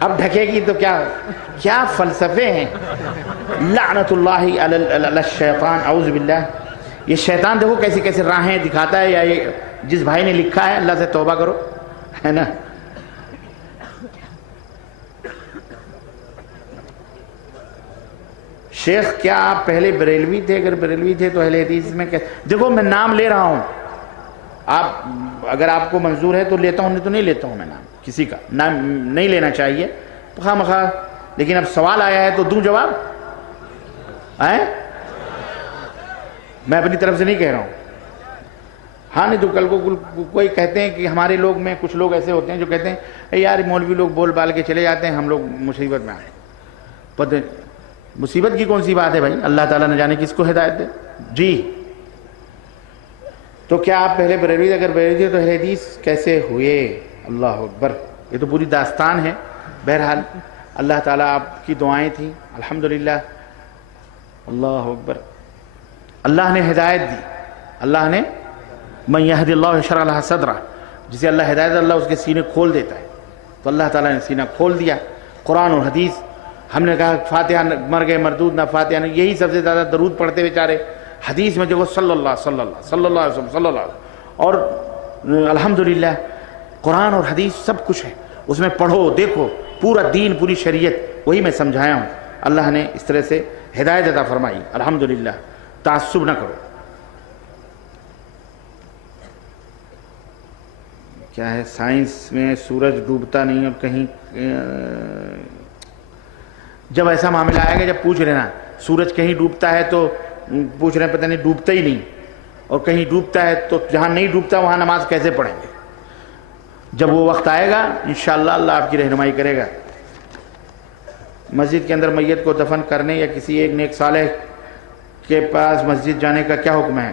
اب ڈھکے گی تو کیا فلسفے ہیں. لعنت اللہ علی الشیطان، اعوذ باللہ. یہ شیطان دیکھو کیسی کیسی راہیں دکھاتا ہے. یا یہ جس بھائی نے لکھا ہے اللہ سے توبہ کرو، ہے نا. شیخ کیا آپ پہلے بریلوی تھے؟ اگر بریلوی تھے تو اہل حدیث میں دیکھو میں نام لے رہا ہوں، آپ اگر آپ کو منظور ہے تو لیتا ہوں، نہیں تو نہیں لیتا ہوں. میں نام کسی کا نام نہیں لینا چاہیے خواہ مخواہ، لیکن اب سوال آیا ہے تو دوں جواب. میں اپنی طرف سے نہیں کہہ رہا ہوں. ہاں نہیں تو کل کو کوئی کہتے ہیں کہ ہمارے لوگ میں کچھ لوگ ایسے ہوتے ہیں جو کہتے ہیں اے یار مولوی لوگ بول بال کے چلے جاتے ہیں، ہم لوگ مصیبت میں آئے. پتہ مصیبت کی کون سی بات ہے بھائی؟ اللہ تعالیٰ نہ جانے کس کو ہدایت دے. جی تو کیا آپ پہلے بریلوی تھے؟ اگر بریلوی تھے تو حدیث کیسے ہوئے؟ اللہ اکبر، یہ تو پوری داستان ہے. بہرحال اللہ تعالیٰ آپ کی دعائیں تھیں الحمدللہ. اللہ اکبر. اللہ نے ہدایت دی. اللہ نے من یہد اللہ یشرح لہ صدرہ، جسے اللہ ہدایت اللہ اس کے سینے کھول دیتا ہے. تو اللہ تعالیٰ نے سینہ کھول دیا. قرآن اور حدیث. ہم نے کہا فاتحہ مر گئے مردود نہ فاتحہ نہ، یہی سب سے زیادہ درود پڑھتے بیچارے. حدیث میں دیکھو صلی اللہ صلی اللہ صلی اللہ علیہ وسلم صلی اللہ علیہ وسلم. اور الحمدللہ قرآن اور حدیث سب کچھ ہے اس میں. پڑھو دیکھو پورا دین پوری شریعت وہی میں سمجھایا ہوں. اللہ نے اس طرح سے ہدایت عطا فرمائی الحمدللہ. تعصب نہ کرو. کیا ہے سائنس میں سورج ڈوبتا نہیں اور کہیں جب ایسا معاملہ آئے گا جب پوچھ لینا سورج کہیں ڈوبتا ہے تو پوچھ رہے ہیں پتہ نہیں ڈوبتا ہی نہیں، اور کہیں ڈوبتا ہے تو جہاں نہیں ڈوبتا وہاں نماز کیسے پڑھیں گے؟ جب وہ وقت آئے گا انشاءاللہ اللہ آپ کی رہنمائی کرے گا. مسجد کے اندر میت کو دفن کرنے یا کسی ایک نیک صالح کے پاس مسجد جانے کا کیا حکم ہے؟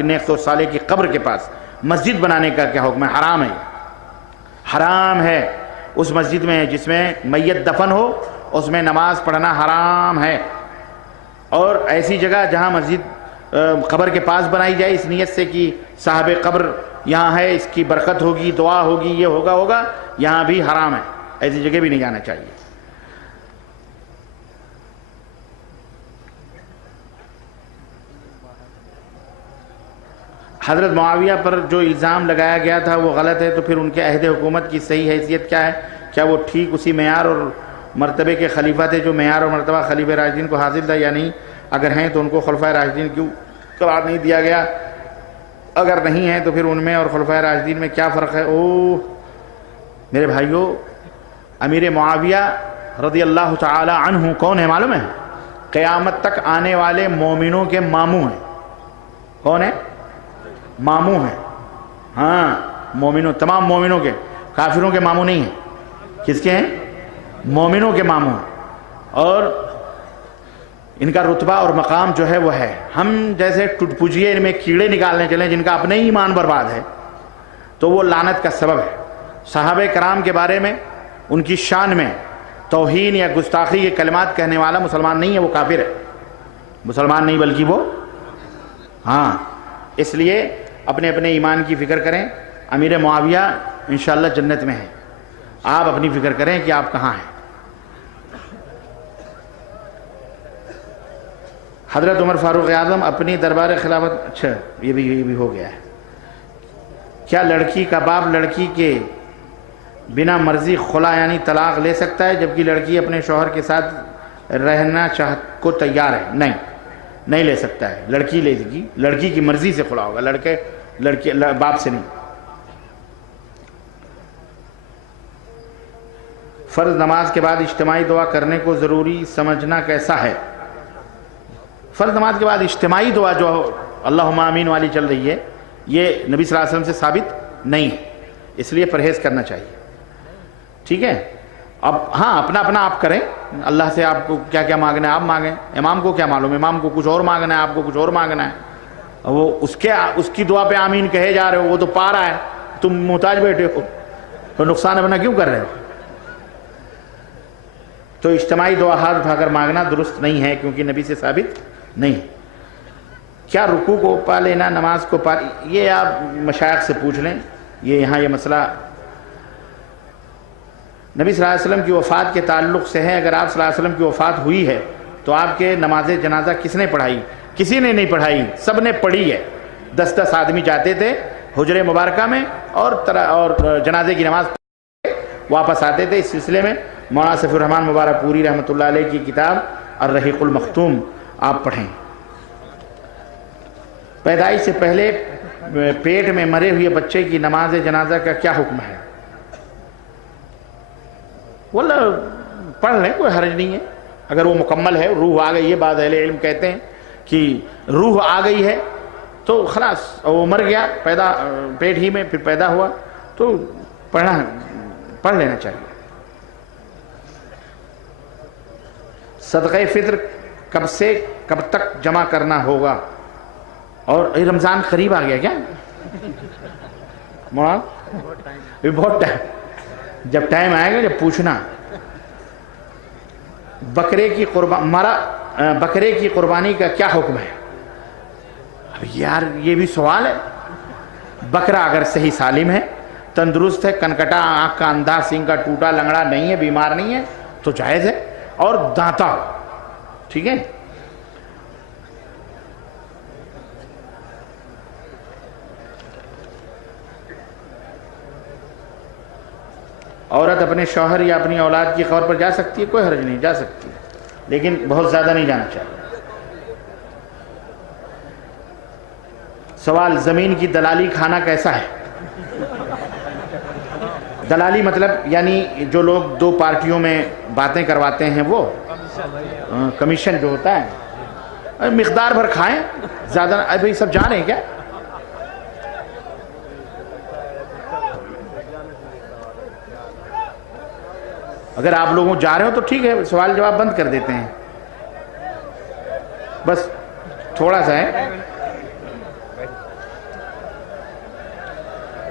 نیک و صالح کی قبر کے پاس مسجد بنانے کا کیا حکم ہے؟ حرام ہے. حرام ہے. اس مسجد میں جس میں میت دفن ہو اس میں نماز پڑھنا حرام ہے. اور ایسی جگہ جہاں مسجد قبر کے پاس بنائی جائے اس نیت سے کہ صاحب قبر یہاں ہے، اس کی برکت ہوگی، دعا ہوگی، یہ ہوگا، یہاں بھی حرام ہے. ایسی جگہ بھی نہیں جانا چاہیے. حضرت معاویہ پر جو الزام لگایا گیا تھا وہ غلط ہے تو پھر ان کے عہد حکومت کی صحیح حیثیت کیا ہے؟ کیا وہ ٹھیک اسی معیار اور مرتبے کے خلیفہ تھے جو معیار اور مرتبہ خلیفہ راشدین کو حاصل تھا یا نہیں؟ اگر ہیں تو ان کو خلفائے راشدین کیوں قرار نہیں دیا گیا؟ اگر نہیں ہیں تو پھر ان میں اور خلفائے راشدین میں کیا فرق ہے؟ میرے بھائیو، امیر معاویہ رضی اللہ تعالی عنہ کون ہے معلوم ہے؟ قیامت تک آنے والے مومنوں کے ماموں ہیں. کون ہے؟ ماموں ہیں. ہاں مومنوں، تمام مومنوں کے، کافروں کے ماموں نہیں ہیں. کس کے ہیں؟ مومنوں کے ماموں ہیں. اور ان کا رتبہ اور مقام جو ہے وہ ہے. ہم جیسے ٹٹپجیے ان میں کیڑے نکالنے چلیں جن کا اپنے ہی ایمان برباد ہے تو وہ لعنت کا سبب ہے. صحابہ کرام کے بارے میں ان کی شان میں توہین یا گستاخی کے کلمات کہنے والا مسلمان نہیں ہے، وہ کافر ہے. مسلمان نہیں بلکہ وہ اس لیے اپنے اپنے ایمان کی فکر کریں. امیر معاویہ انشاءاللہ جنت میں ہے. آپ اپنی فکر کریں کہ آپ کہاں ہیں. حضرت عمر فاروق اعظم اپنی دربار خلافت. اچھا یہ بھی ہو گیا ہے. کیا لڑکی کا باپ لڑکی کے بنا مرضی خلا یعنی طلاق لے سکتا ہے جبکہ لڑکی اپنے شوہر کے ساتھ رہنا کو تیار ہے؟ نہیں لے سکتا ہے. لڑکی لے گی، لڑکی کی مرضی سے خلا ہوگا، لڑکے باپ سے نہیں. فرض نماز کے بعد اجتماعی دعا کرنے کو ضروری سمجھنا کیسا ہے؟ فرض نماز کے بعد اجتماعی دعا جو اللہم آمین والی چل رہی ہے یہ نبی صلی اللہ علیہ وسلم سے ثابت نہیں ہے، اس لیے پرہیز کرنا چاہیے. ٹھیک ہے. اب اپنا آپ کریں. اللہ سے آپ کو کیا کیا مانگنا ہے آپ مانگیں. امام کو کیا معلوم؟ امام کو کچھ اور مانگنا ہے، آپ کو کچھ اور مانگنا ہے. وہ اس کی دعا پہ آمین کہے جا رہے ہو، وہ تو پا رہا ہے، تم محتاج بیٹھے ہو تو نقصان اپنا کیوں کر رہے ہو؟ تو اجتماعی دعا ہاتھ اٹھا کر مانگنا درست نہیں ہے کیونکہ نبی سے ثابت نہیں. کیا رکوع کو پا لینا نماز کو یہ آپ مشائخ سے پوچھ لیں. یہ یہاں یہ مسئلہ نبی صلی اللہ علیہ وسلم کی وفات کے تعلق سے ہے. اگر آپ صلی اللہ علیہ وسلم کی وفات ہوئی ہے تو آپ کے نماز جنازہ کس نے پڑھائی؟ کسی نے نہیں پڑھائی، سب نے پڑھی ہے. 10 آدمی جاتے تھے حجرے مبارکہ میں اور جنازے کی نماز واپس آتے تھے. اس سلسلے میں مولانا صفی الرحمن مبارک پوری رحمۃ اللہ علیہ کی کتاب الرحیق المختوم آپ پڑھیں. پیدائش سے پہلے پیٹ میں مرے ہوئے بچے کی نماز جنازہ کا کیا حکم ہے؟ واللہ پڑھ لیں، کوئی حرج نہیں ہے اگر وہ مکمل ہے، روح آ گئی ہے. بعض اہل علم کہتے ہیں کہ روح آ گئی ہے تو خلاص، وہ مر گیا پیٹ ہی میں، پھر پیدا ہوا تو پڑھ لینا چاہیے. صدقہ فطر کب سے کب تک جمع کرنا ہوگا؟ اور رمضان قریب آ گیا کیا؟ بہت ٹائم، جب ٹائم آئے گا جب پوچھنا. بکرے کی قربانی کا کیا حکم ہے؟ اب یار یہ بھی سوال ہے. بکرا اگر صحیح سالم ہے، تندرست ہے، کنکٹا، آنکھ کا اندھا، سینگ کا ٹوٹا، لنگڑا نہیں ہے، بیمار نہیں ہے تو جائز ہے، اور دانتا ہو، ٹھیک ہے. عورت اپنے شوہر یا اپنی اولاد کی قبر پر جا سکتی ہے؟ کوئی حرج نہیں، جا سکتی ہے، لیکن بہت زیادہ نہیں جانا چاہیے. سوال، زمین کی دلالی کھانا کیسا ہے؟ دلالی مطلب یعنی جو لوگ 2 پارٹیوں میں باتیں کرواتے ہیں، وہ کمیشن جو ہوتا ہے، مقدار بھر کھائیں، زیادہ. ابھی سب جان رہے ہیں کیا؟ اگر آپ لوگوں جا رہے ہو تو ٹھیک ہے، سوال جواب بند کر دیتے ہیں، بس تھوڑا سا ہے.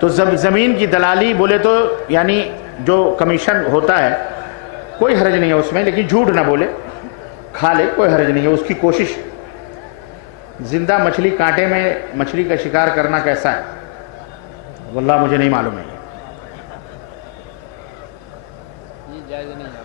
تو زمین کی دلالی بولے تو یعنی جو کمیشن ہوتا ہے کوئی حرج نہیں ہے اس میں، لیکن جھوٹ نہ بولے، کھا لے، کوئی حرج نہیں ہے، اس کی کوشش. زندہ مچھلی کانٹے میں مچھلی کا شکار کرنا کیسا ہے؟ واللہ مجھے نہیں معلوم ہے. یہ جائز نہیں ہے.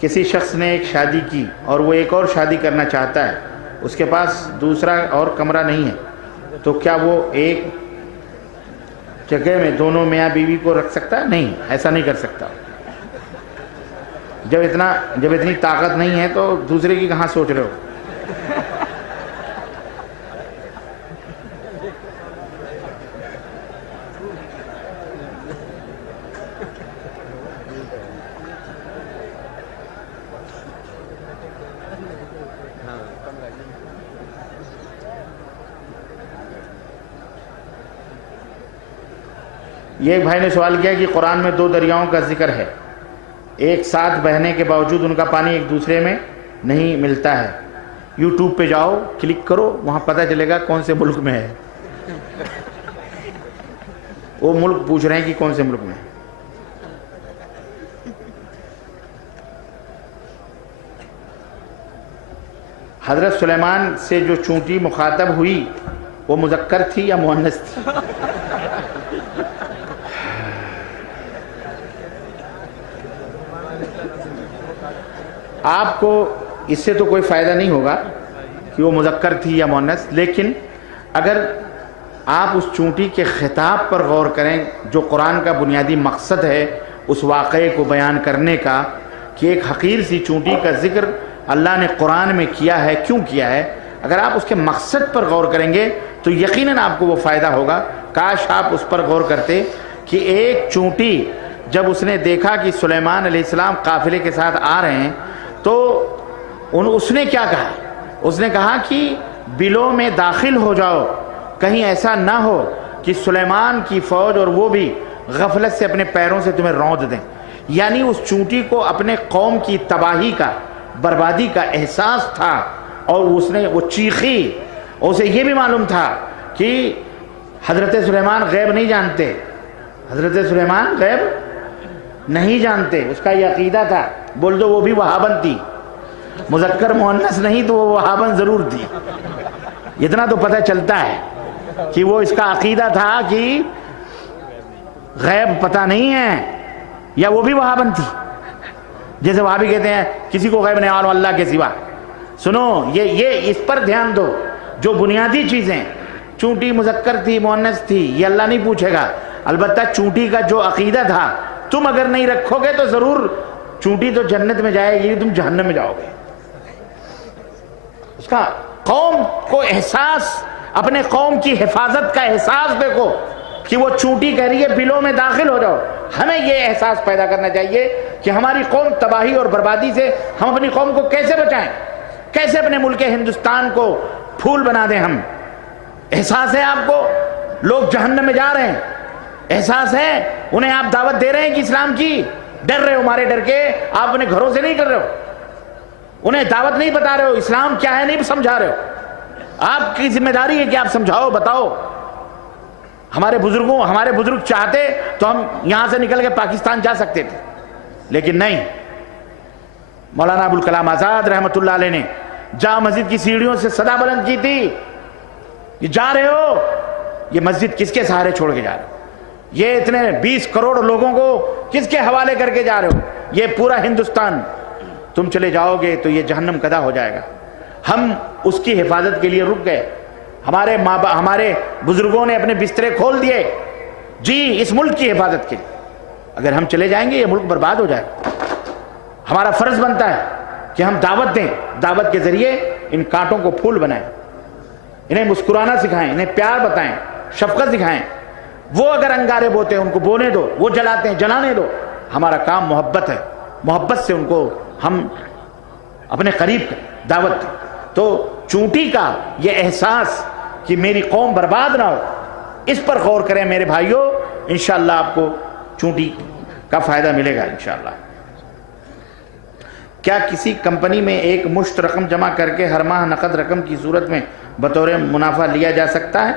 کسی شخص نے ایک شادی کی اور وہ ایک اور شادی کرنا چاہتا ہے، اس کے پاس دوسرا اور کمرہ نہیں ہے، تو کیا وہ ایک جگہ میں دونوں میاں بیوی کو رکھ سکتا ہے؟ نہیں، ایسا نہیں کر سکتا. جب اتنی طاقت نہیں ہے تو دوسرے کی کہاں سوچ رہے ہو؟ یہ ایک بھائی نے سوال کیا کہ قرآن میں 2 دریاؤں کا ذکر ہے، ایک ساتھ بہنے کے باوجود ان کا پانی ایک دوسرے میں نہیں ملتا ہے. یوٹیوب پہ جاؤ، کلک کرو، وہاں پتہ چلے گا کون سے ملک میں ہے. وہ ملک پوچھ رہے ہیں کہ کون سے ملک میں ہے. حضرت سلیمان سے جو چونٹی مخاطب ہوئی وہ مذکر تھی یا مؤنث تھی؟ آپ کو اس سے تو کوئی فائدہ نہیں ہوگا کہ وہ مذکر تھی یا مؤنث، لیکن اگر آپ اس چونٹی کے خطاب پر غور کریں، جو قرآن کا بنیادی مقصد ہے اس واقعے کو بیان کرنے کا، کہ ایک حقیر سی چونٹی کا ذکر اللہ نے قرآن میں کیا ہے، کیوں کیا ہے، اگر آپ اس کے مقصد پر غور کریں گے تو یقیناً آپ کو وہ فائدہ ہوگا. کاش آپ اس پر غور کرتے کہ ایک چونٹی جب اس نے دیکھا کہ سلیمان علیہ السلام قافلے کے ساتھ آ رہے ہیں تو اس نے کیا کہا؟ اس نے کہا کہ بلوں میں داخل ہو جاؤ، کہیں ایسا نہ ہو کہ سلیمان کی فوج اور وہ بھی غفلت سے اپنے پیروں سے تمہیں روند دیں. یعنی اس چونٹی کو اپنے قوم کی تباہی کا، بربادی کا احساس تھا، اور اس نے وہ چیخی. اسے یہ بھی معلوم تھا کہ حضرت سلیمان غیب نہیں جانتے، حضرت سلیمان غیب نہیں جانتے، اس کا یہ عقیدہ تھا. بول دو وہ بھی وہابن تھی. مذکر مؤنث نہیں تو وہ وہابن ضرور تھی. اتنا تو پتہ چلتا ہے کہ وہ اس کا عقیدہ تھا کہ غیب پتہ نہیں ہے، یا وہ بھی وہابن تھی. جیسے وہابی کہتے ہیں کسی کو غیب نہیں معلوم اللہ کے سوا. سنو، یہ اس پر دھیان دو. جو بنیادی چیزیں، چونٹی مذکر تھی مؤنث تھی، یہ اللہ نہیں پوچھے گا. البتہ چونٹی کا جو عقیدہ تھا تم اگر نہیں رکھو گے تو ضرور چونٹی تو جنت میں جائے گی، تم جہنم میں جاؤ گے. اس کا قوم کو احساس، اپنے قوم کی حفاظت کا احساس دیکھو کہ وہ چونٹی کہہ رہی ہے بلوں میں داخل ہو جاؤ. ہمیں یہ احساس پیدا کرنا چاہیے کہ ہماری قوم تباہی اور بربادی سے ہم اپنی قوم کو کیسے بچائیں، کیسے اپنے ملک ہندوستان کو پھول بنا دیں. ہم احساس ہے آپ کو لوگ جہنم میں جا رہے ہیں، احساس ہے انہیں آپ دعوت دے رہے ہیں کہ اسلام کی، ڈر رہے ہو ہمارے ڈر کے، آپ اپنے گھروں سے نہیں کر رہے ہو، انہیں دعوت نہیں بتا رہے ہو، اسلام کیا ہے نہیں سمجھا رہے ہو. آپ کی ذمہ داری ہے کہ آپ سمجھاؤ، بتاؤ. ہمارے بزرگ چاہتے تو ہم یہاں سے نکل کے پاکستان جا سکتے تھے، لیکن نہیں. مولانا ابوالکلام آزاد رحمۃ اللہ علیہ نے جامع مسجد کی سیڑھیوں سے صدا بلند کی تھی کہ جا رہے ہو، یہ مسجد کس کے سہارے چھوڑ کے جا رہے ہو، یہ اتنے 20 کروڑ لوگوں کو کس کے حوالے کر کے جا رہے ہو، یہ پورا ہندوستان تم چلے جاؤ گے تو یہ جہنم قدا ہو جائے گا. ہم اس کی حفاظت کے لیے رک گئے. ہمارے بزرگوں نے اپنے بسترے کھول دیے جی اس ملک کی حفاظت کے لیے. اگر ہم چلے جائیں گے یہ ملک برباد ہو جائے گا. ہمارا فرض بنتا ہے کہ ہم دعوت دیں، دعوت کے ذریعے ان کانٹوں کو پھول بنائیں، انہیں مسکرانا سکھائیں، انہیں پیار بتائیں، شفقت سکھائیں. وہ اگر انگارے بوتے ہیں ان کو بونے دو، وہ جلاتے ہیں جلانے دو. ہمارا کام محبت ہے، محبت سے ان کو ہم اپنے قریب دعوت دیں. تو چونٹی کا یہ احساس کہ میری قوم برباد نہ ہو، اس پر غور کریں میرے بھائیوں. انشاءاللہ آپ کو چونٹی کا فائدہ ملے گا انشاءاللہ. کیا کسی کمپنی میں ایک مشت رقم جمع کر کے ہر ماہ نقد رقم کی صورت میں بطور منافع لیا جا سکتا ہے؟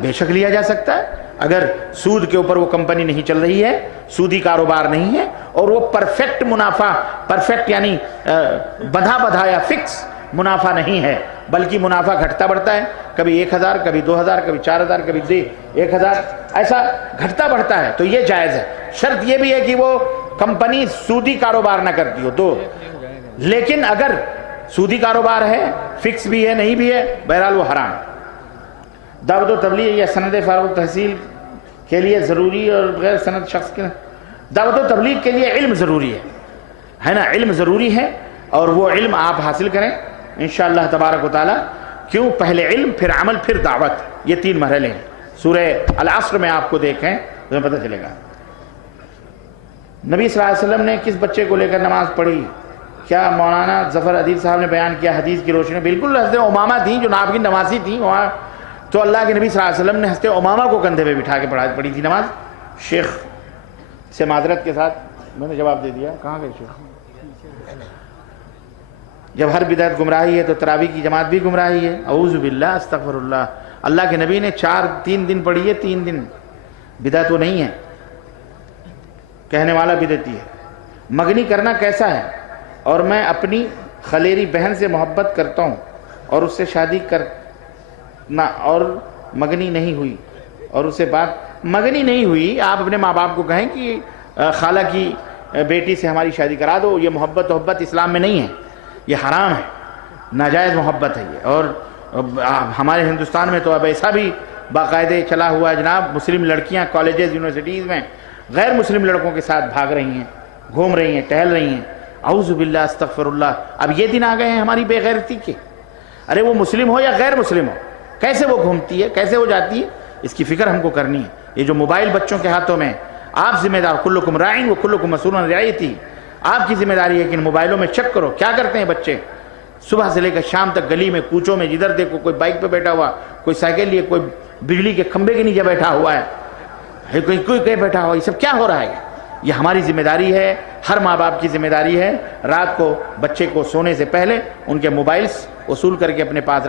بے شک لیا جا سکتا ہے. اگر سود کے اوپر وہ کمپنی نہیں چل رہی ہے، سودی کاروبار نہیں ہے، اور وہ پرفیکٹ منافع، پرفیکٹ یعنی بندھا یا فکس منافع نہیں ہے، بلکہ منافع گھٹتا بڑھتا ہے، کبھی 1000، کبھی 2000، کبھی 4000، کبھی 1000، ایسا گھٹتا بڑھتا ہے، تو یہ جائز ہے. شرط یہ بھی ہے کہ وہ کمپنی سودی کاروبار نہ کرتی ہو تو. لیکن اگر سودی کاروبار ہے، فکس بھی ہے نہیں بھی ہے، بہرحال وہ حرام. دعوت و تبلیغ یا سند فارغ التحصیل کے لیے ضروری اور غیر سند شخص کے دعوت و تبلیغ کے لیے علم ضروری ہے نا، علم ضروری ہے، اور وہ علم آپ حاصل کریں انشاءاللہ تبارک و تعالی. کیوں؟ پہلے علم، پھر عمل، پھر دعوت، یہ 3 مرحلے ہیں. سورہ العصر میں آپ کو دیکھیں تو پتہ چلے گا. نبی صلی اللہ علیہ وسلم نے کس بچے کو لے کر نماز پڑھی؟ کیا مولانا ظفر عدیل صاحب نے بیان کیا حدیث کی روشنی؟ بالکل. حضرت امامہ تھیں جو ناب کی نمازی تھیں وہاں، تو اللہ کے نبی صلی اللہ علیہ وسلم نے حضرت امامہ کو کندھے پہ بٹھا کے پڑھی تھی نماز. شیخ سے معذرت کے ساتھ میں نے جواب دے دیا. کہاں گئے شیخ؟ جب ہر بدعت گمراہی ہے تو تراویح کی جماعت بھی گمراہی ہے. اعوذ باللہ، استغفر اللہ. اللہ کے نبی نے 3 دن پڑھی ہے، 3 دن. بدعت وہ نہیں ہے، کہنے والا بدعتی ہے. مگنی کرنا کیسا ہے؟ اور میں اپنی خلیری بہن سے محبت کرتا ہوں اور اس سے شادی کرنا، اور مگنی نہیں ہوئی، اور اسے بات مگنی نہیں ہوئی. آپ اپنے ماں باپ کو کہیں کہ خالہ کی بیٹی سے ہماری شادی کرا دو. یہ محبت اسلام میں نہیں ہے، یہ حرام ہے، ناجائز محبت ہے یہ. اور ہمارے ہندوستان میں تو اب ایسا بھی باقاعدے چلا ہوا ہے جناب، مسلم لڑکیاں کالجز یونیورسٹیز میں غیر مسلم لڑکوں کے ساتھ بھاگ رہی ہیں، گھوم رہی ہیں، ٹہل رہی ہیں. اعوذ باللہ، استغفر اللہ. اب یہ دن آ گئے ہیں ہماری بے غیرتی کے. ارے وہ مسلم ہو یا غیر مسلم ہو، کیسے وہ گھومتی ہے، کیسے وہ جاتی ہے، اس کی فکر ہم کو کرنی ہے. یہ جو موبائل بچوں کے ہاتھوں میں، آپ ذمہ دار، کلکم راعٍ و کلکم مسئول عن رعیتہ. آپ کی ذمہ داری ہے کہ ان موبائلوں میں چیک کرو کیا کرتے ہیں بچے. صبح سے لے کر شام تک گلی میں کوچوں میں جدھر دیکھو کوئی بائک پہ بیٹھا ہوا، کوئی سائیکل لیے، کوئی بجلی کے کھمبے کے نیچے بیٹھا ہوا ہے، کوئی کہیں بیٹھا ہوا. یہ سب کیا ہو رہا ہے؟ یہ ہماری ذمہ داری ہے، ہر ماں باپ کی ذمہ داری ہے. رات کو بچے کو سونے سے پہلے ان کے موبائلز وصول کر کے اپنے پاس